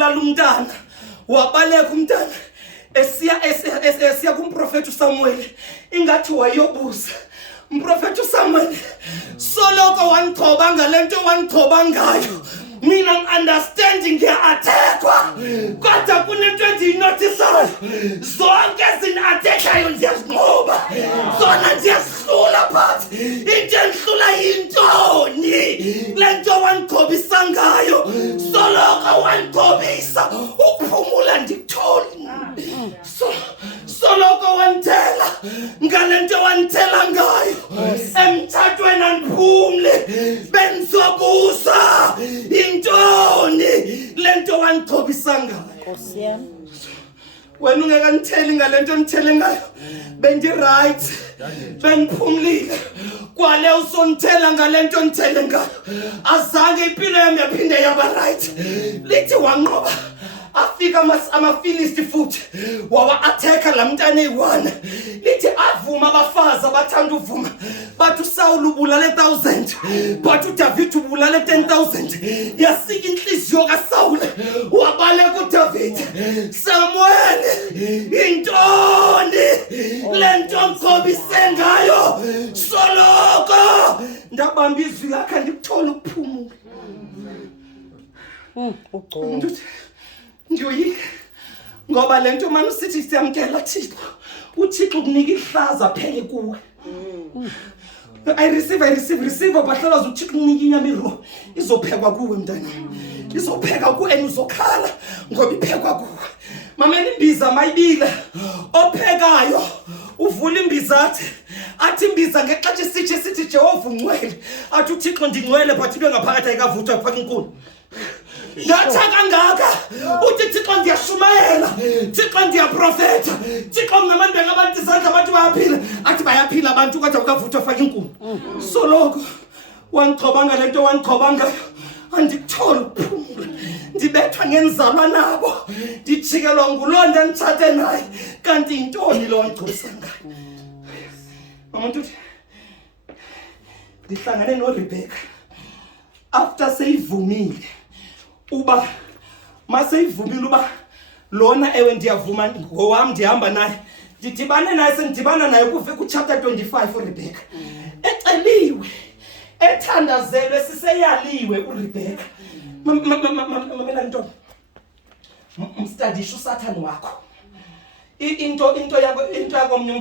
wabulala umntana wabaleka umntana esiya kumprofeti uSamuel ingathi wayobuza umprofeti uSamuel soloko wangithoba ngalento wangithoba ngayo mina understanding ngiyathekwa kodwa kunento endinotisayo zonke zinathekayo ndiyazinqoba zona ndiyazihlula but into enhlula yintoni lento wangigobisa ngayo soloko wangigobisa ukuphumula ndikutholi soloko wantela ngalento wantela ngayo emthathweni andiphumle bengizobuza intoni lento wangigobisa ngayo Nkosi yami. wena ungekangitheli ngalento ngithele ngayo bendi-right bengiphumlile kwale usongithela ngalento ngithele ngayo azange impilo yami yaphinde yaba-right lithi wanqoba afika ama-Philist futhi wawa-atheka la mntana eyi-1 lithi avuma abafazi abathanda uvuma bathi uSawuli ubulale 1,000 but uDavid ubulale 10,000 yasika inhliziyo kaSawuli wabaleka uDavid Samuel intoni lento ngigobise ngayo soloko ndabamba izwi lakhe ndikuthola ukuphumula Ugcobo. Ngiyoyika ngoba lento manje usithi siyamkela Thixo uThixo ukunika ihlaza pheke kuwe I receive abahlala uThixo ukunika inyama iro izophekwa kuwe mntana izopheka kuwe uzokhala ngoba iphekwa kuwe mama imbiza mayibila ophekayo uvula imbiza athi imbiza ngexesha sithi Jehova ungcwele athi uThixo ndingcwele but ibe ngaphakathi ayikavuthwa kufaka inkuni Ngathi kangaka uthi Thixo ndiyashumayela Thixo ndiyaprofeta Thixo ngabantu bengabantu isandla abantu bayaphila athi bayaphila abantu kodwa ukavuthwa faka inkuni soloko wangithoba ngalento wangithoba ngayo andikuthola ukuphumula ndibethwa ngenzalwa nabo ndijikelwa ngulonda ngithathe naye kanti intoni lo wangigcobisa ngayo umuntu uthi ndihlangane noRebecca after seyivumile uba maseyivumile uba lona ewe ndiyavuma ngowami ndihamba naye ndidibane naye sendibana naye kuve ku chapter 25 uRebecca eceliwe ethandazelwe siseyaliwe uRebecca mamela ntombi mstadisha uSathane wakho into yako omnye